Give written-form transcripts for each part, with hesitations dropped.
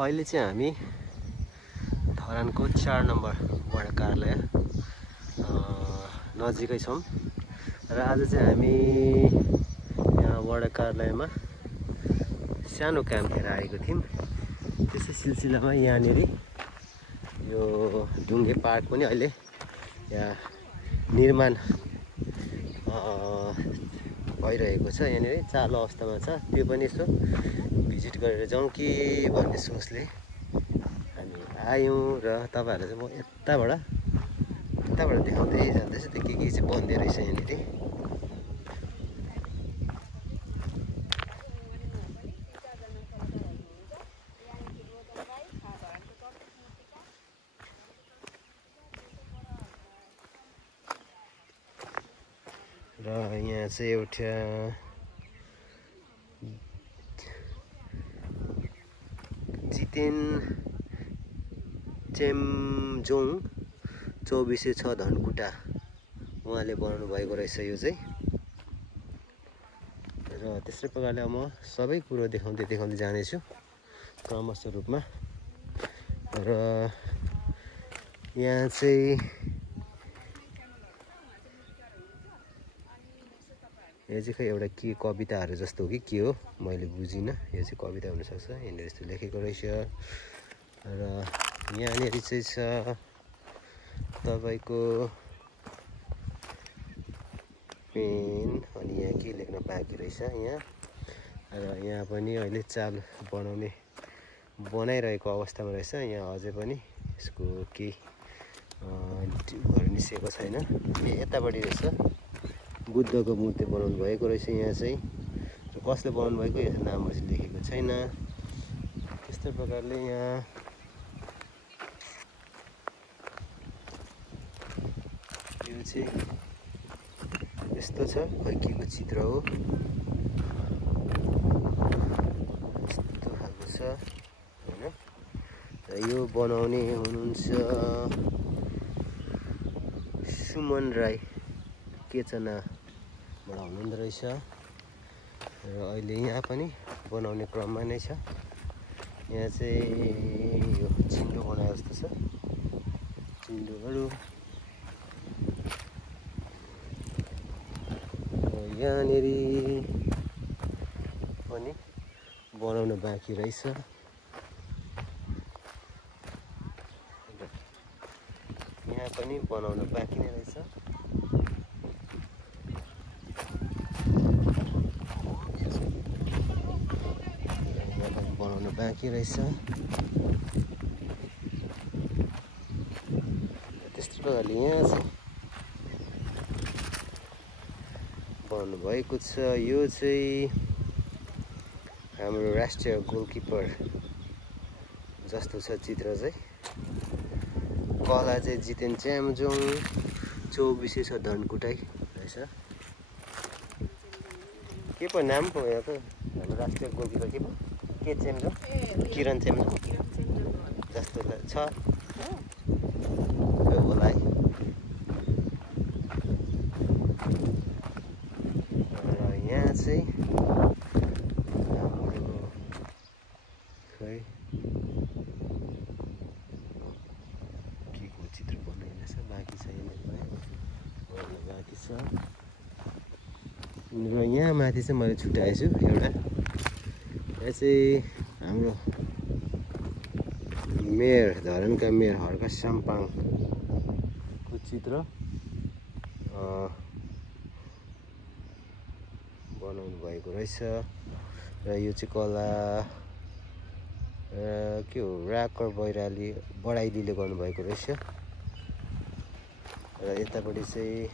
अहिले चाहिँ हामी धरानको 4 नम्बर वडा कार्यालय नजिकै छौँ र आज चाहिँ हामी यहाँ वडा कार्यालयमा सानो काम लिएर आएको थियौँ। त्यसै सिलसिलामा यहाँनिर यो ढुङ्गे पार्क पनि अहिले यहाँ निर्माण भइरहेको छ। यहाँनिर चालु अवस्थामा छ। त्यो पनि यसो भिजिट गरेर जाउँ कि भन्ने सोचले हामी आयौँ र तपाईँहरूलाई चाहिँ म यताबाट देखाउँदै जाँदैछु त्यो के चाहिँ बन्दै रहेछ यहाँनिर। र यहाँ चाहिँ एउटा जितेन चेम्जोङ 2406 धनकुटा उहाँले बनाउनु भएको रहेछ यो चाहिँ। र त्यसै प्रकारले म सबै कुरो देखाउँदै जानेछु क्रमश रूपमा। र यहाँ चाहिँ यो चाहिँ खै एउटा के कविताहरू जस्तो हो कि के हो मैले बुझिनँ। यो चाहिँ कविता हुनसक्छ। यहाँनिर यस्तो लेखेको रहेछ। र यहाँनिर चाहिँ छ तपाईँको पेन अनि यहाँ के लेख्न बाँकी रहेछ यहाँ। र यहाँ पनि अहिले चालु बनाइरहेको अवस्थामा रहेछ। यहाँ अझै पनि यसको केही निस्केको छैन। यतापट्टि रहेछ बुद्धको मूर्ति बनाउनु भएको रहेछ यहाँ चाहिँ। कसले बनाउनु भएको यो नामहरू चाहिँ लेखेको छैन। त्यस्तै प्रकारले यहाँ यो चाहिँ यस्तो छ। खै के को चित्र हो यस्तो खालको छ होइन। र यो बनाउने हुनुहुन्छ सुमन राई केचनाबाट हुनुहुँदो रहेछ। र अहिले यहाँ पनि बनाउने क्रममा नै छ। यहाँ चाहिँ यो चिन्डो बनाए जस्तो छ। चिन्डोहरू यहाँनिर पनि बनाउन बाँकी रहेछ। यहाँ पनि बनाउन बाँकी नै रहेछ। बनाउन बाँकी रहेछ। त्यस्तो प्रकारले यहाँ चाहिँ बनाउनु भएको छ। यो चाहिँ हाम्रो राष्ट्रिय गोलकिपर जस्तो छ चित्र चाहिँ। कला चाहिँ जितेन च्याम्जोङ 2406 धनकुटाई रहेछ। के पो नाम पो यहाँको हाम्रो राष्ट्रिय गोलकिपर के पो के च्याम्जोङ किरण च्याम्जोङ जस्तो छ होला है। र यहाँ चाहिँ हाम्रो खै के को चित्र बनाइरहेछ बाँकी छ। यहाँनिर बाँकी छ। र यहाँ माथि चाहिँ मैले छुट्याएछु एउटा। यहाँ चाहिँ हाम्रो मेयर धरानका मेयर हर्क साम्पाङको चित्र बनाउनु भएको रहेछ। र यो चाहिँ कला के हो राकर बडाइलीले गर्नुभएको रहेछ। र यतापट्टि चाहिँ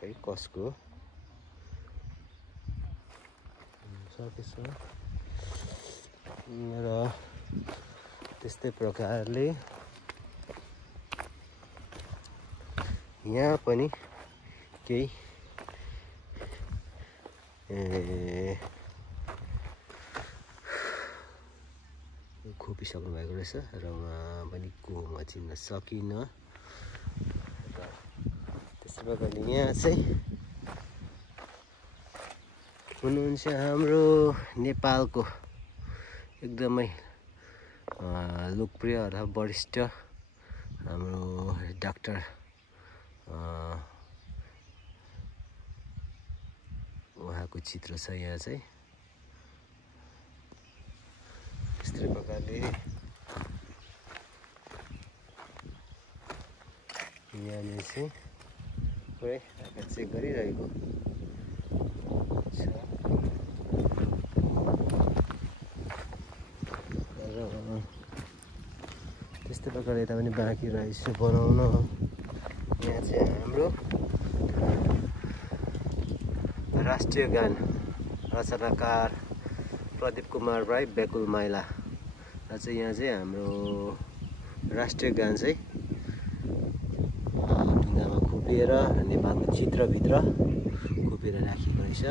खै कसको सकेछ। र त्यस्तै प्रकारले यहाँ पनि केही खोपिसक्नु भएको रहेछ। र उहाँ पनि को म चिन्न सकिनँ। त्यसै प्रकारले यहाँ चाहिँ हुनुहुन्छ हाम्रो नेपालको एकदमै लोकप्रिय र वरिष्ठ हाम्रो डाक्टर उहाँको चित्र छ यहाँ चाहिँ। यस्तै प्रकारले यहाँनिर चाहिँ पुरै आँखा चेक गरिरहेको छ। र त्यस्तै प्रकारले यता पनि बाँकी रहेछ बनाउन। यहाँ चाहिँ हाम्रो राष्ट्रिय गान रचनाकार प्रदीप कुमार राई बेकुल माइला र चाहिँ यहाँ चाहिँ हाम्रो राष्ट्रिय गान चाहिँ ढुङ्गामा खोपिएर नेपालको चित्रभित्र खोपेर राखिएको रहेछ।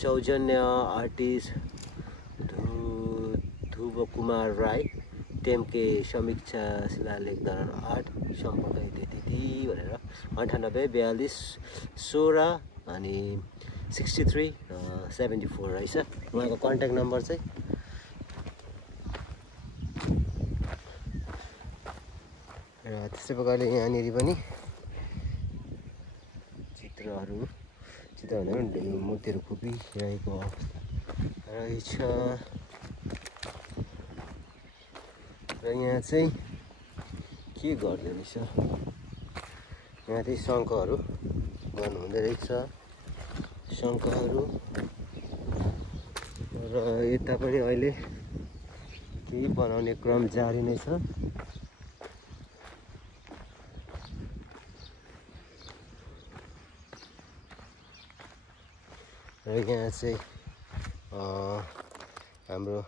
सौजन्य आर्टिस्ट ध्रुव कुमार राई टेमके समीक्षा शिलालेखद्वारा आर्ट सम्पर्क त्यति भनेर 98 42 16 अनि 63 74 रहेछ उहाँको कन्ट्याक्ट नम्बर चाहिँ। र त्यस्तै प्रकारले यहाँनिर पनि चित्रहरू भनेर मूर्तिहरू खोपिरहेको अवस्था रहेछ। र यहाँ चाहिँ के गर्दै रहेछ, यहाँ चाहिँ शङ्खहरू गर्नुहुँदै रहेछ शङ्खहरू। र यता पनि अहिले केही बनाउने क्रम जारी नै छ। र यहाँ चाहिँ हाम्रो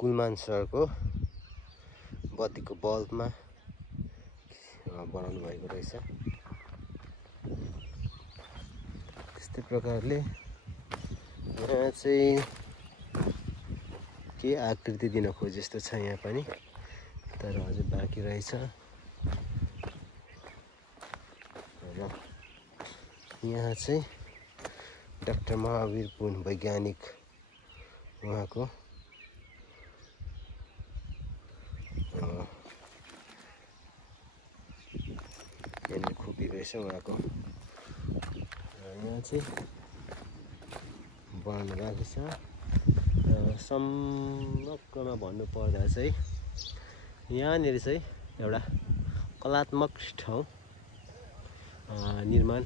कुलमान सरको बत्तीको बल्बमा बनाउनु भएको रहेछ। त्यस्तै प्रकारले यहाँ चाहिँ के आकृति दिन खोजे जस्तो छ यहाँ पनि, तर अझै बाँकी रहेछ। र यहाँ चाहिँ डाक्टर महावीर पुन वैज्ञानिक उहाँको यहाँनिर खोपी रहेछ उहाँको। यहाँ चाहिँ बनाउनु भएको छ। र समग्रमा भन्नुपर्दा चाहिँ यहाँनिर चाहिँ एउटा कलात्मक ठाउँ निर्माण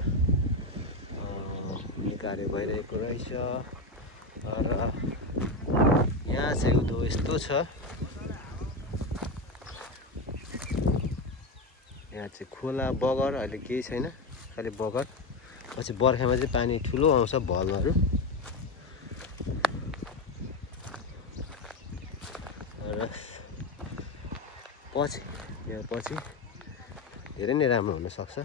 हुने कार्य भइरहेको रहेछ। र यहाँ चाहिँ उदो यस्तो छ, यहाँ चाहिँ खोला बगर अहिले केही छैन, खालि बगर। पछि बर्खामा चाहिँ पानी ठुलो आउँछ भलहरू। र पछि यहाँ पछि धेरै नै राम्रो हुनसक्छ।